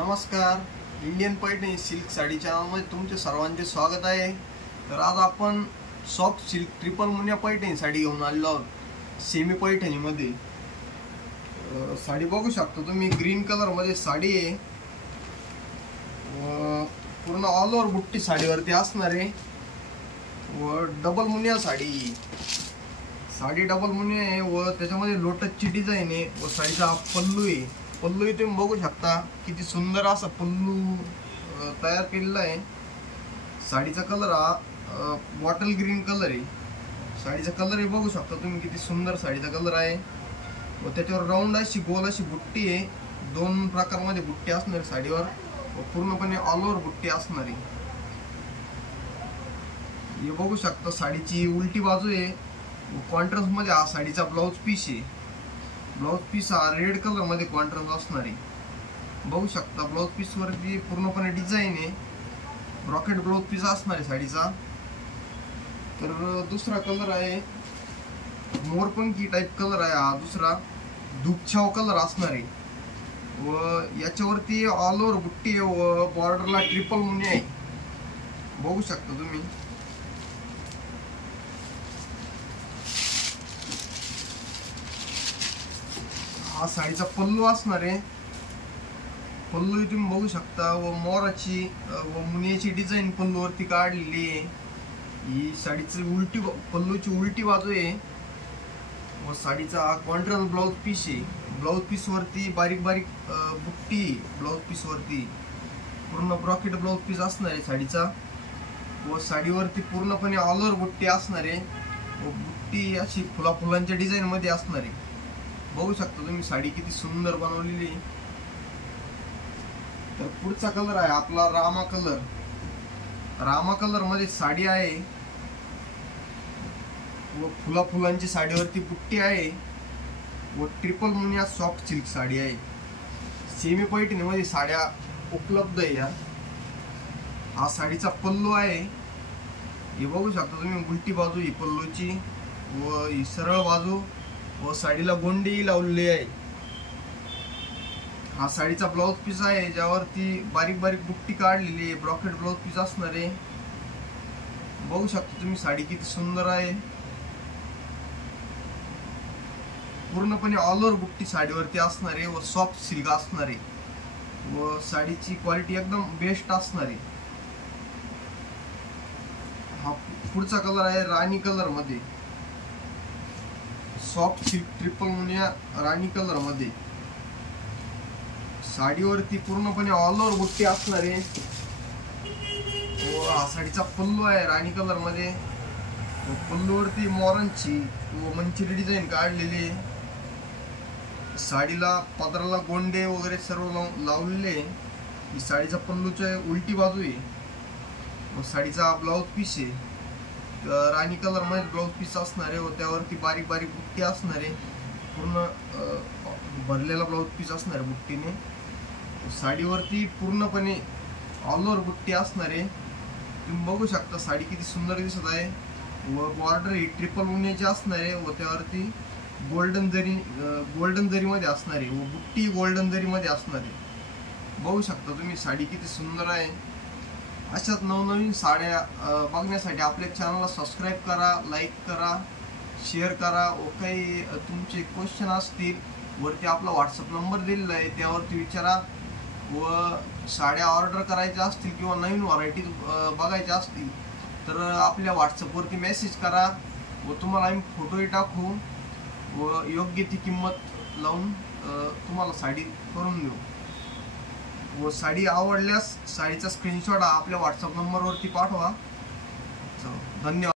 नमस्कार. Indian Paithani silk sari चॅनलमध्ये तुमचे सर्वांचे स्वागत आहे. तर आज आपण soft silk triple Muniya Paithani sari घेऊन आलेलो आहोत. सेमी पैठणीमध्ये साडी बघू शकता तुम्ही. ग्रीन कलर मध्ये साडी आहे व पूर्ण ऑल ओव्हर बुट्टी साडीवरती असणार आहे व डबल मुनिया साडी डबल मुनिया आहे व त्याच्यामध्ये लोटसची डिझाईन आहे व साडीचा पल्लू आहे. पल्लू तुम्ही बघू शकता किती सुंदर असा पल्लू तयार केलेला आहे. साडीचा कलर हा बॉटल ग्रीन कलर आहे. साडीचा कलर हे बघू शकता तुम्ही किती सुंदर साडीचा कलर आहे व त्याच्यावर राऊंड अशी गोल अशी बुट्टी आहे. दोन प्रकारमध्ये बुट्टी असणार साडीवर व पूर्णपणे ऑल ओव्हर बुट्टी असणार आहे. हे बघू शकता साडीची उलटी बाजू आहे व कॉन्ट्रास्ट मध्ये हा साडीचा ब्लाउज पीस आहे. ब्लाउज पीस हा रेड कलर मध्ये कॉन्ट्रास्ट असणार आहे. बघू शकता ब्लाउज पीस वरती पूर्णपणे डिझाईन आहे. रॉकेट ब्लाउज पीस असणार आहे साडीचा. तर दुसरा कलर आहे मोरपंखी टाइप कलर आहे. हा दुसरा दुपछाव कलर असणार आहे व याच्यावरती ऑल ओव्हर बुट्टी व बॉर्डरला ट्रिपल मुनिया आहे. बघू शकता तुम्ही. हा साडीचा पल्लू असणार आहे. पल्लू तुम्ही बघू शकता व मोराची व मुनियाची डिझाईन पल्लूवरती काढलेली आहे. ही साडीची पल्लूची उलटी बाजू आहे व साडीचा कॉन्ट्रास्ट ब्लाउज पीस आहे. ब्लाउज पीस वरती बारीक बारीक बुट्टी. ब्लाउज पीस वरती पूर्ण ब्रॉकेट ब्लाउज पीस असणार आहे साडीचा व साडीवरती पूर्णपणे ऑल ओव्हर बुट्टी असणार आहे व बुट्टी अशी फुलांच्या डिझाईन मध्ये असणार आहे. बघू शकता तुम्ही साडी किती सुंदर बनवलेली आहे. तर पुढचा कलर आहे आपला रामा कलर. रामा कलर मध्ये साडी आहे व फुलांची साडीवरती बुट्टी आहे व triple Muniya soft silk sari आहे. सेमी पैठणी मध्ये साड्या उपलब्ध आहे. हा साडीचा पल्लू आहे. हे बघू शकता तुम्ही. उलटी बाजू ही पल्लूची व ही सरळ बाजू व साडीला गोंडी लावलेली आहे. हा साडीचा ब्लाउज पीस आहे ज्यावरती बारीक बारीक बुट्टी काढलेली आहे. ब्रॉकेट ब्लाउज पीस असणार आहे. बघू शकता तुम्ही साडी किती सुंदर आहे. पूर्णपणे ऑल ओव्हर बुट्टी साडीवरती असणार आहे व सॉफ्ट सिल्क असणार आहे व साडीची क्वालिटी एकदम बेस्ट असणार आहे. हा पुढचा कलर आहे राणी कलर मध्ये. सॉफ्ट सिल्क ट्रिपल मुनिया राणी कलर मध्ये साडीवरती पूर्णपणे ऑल ओव्हर बुट्टी असणार आहे व हा साडीचा पल्लू आहे राणी कलर मध्ये व पल्लूवरती मोरांची व मंचिरी डिझाईन काढलेली आहे. साडीला पदराला गोंडे वगैरे सर्व लावलेले. ही साडीचा पल्लूच्या उलटी बाजू आहे व साडीचा ब्लाउज पीस आहे. राणी कलर मध्ये ब्लाउज पीस असणार आहे व त्यावरती बारीक बारीक बुट्टी असणार आहे. पूर्ण भरलेला ब्लाउज पीस असणार आहे बुट्टीने. साडीवरती पूर्णपणे ऑल ओव्हर बुट्टी असणार आहे. तुम्ही बघू शकता साडी किती सुंदर दिसत आहे व बॉर्डर ही ट्रिपल मुनियाची असणार आहे व त्यावरती गोल्डन जरी मध्ये असणार आहे व बुट्टी गोल्डन जरी मध्ये असणार आहे. बघू शकता तुम्ही साडी किती सुंदर आहे. अशाच नवनवीन साड्या बघण्यासाठी आपल्या चॅनलला सबस्क्राईब करा, लाईक करा, शेअर करा व काही तुमचे क्वेश्चन असतील वरती आपला व्हॉट्सअप नंबर दिलेला आहे त्यावरती विचारा व साड्या ऑर्डर करायच्या असतील किंवा नवीन व्हरायटी बघायच्या असतील तर आपल्या व्हॉट्सअपवरती मेसेज करा व तुम्हाला आम्ही फोटोही टाकू व योग्य ती किंमत लावून तुम्हाला साडी करून देऊ. व साडी आवडल्यास साडीचा स्क्रीनशॉट आपल्या व्हॉट्सअप नंबरवरती पाठवा. धन्यवाद.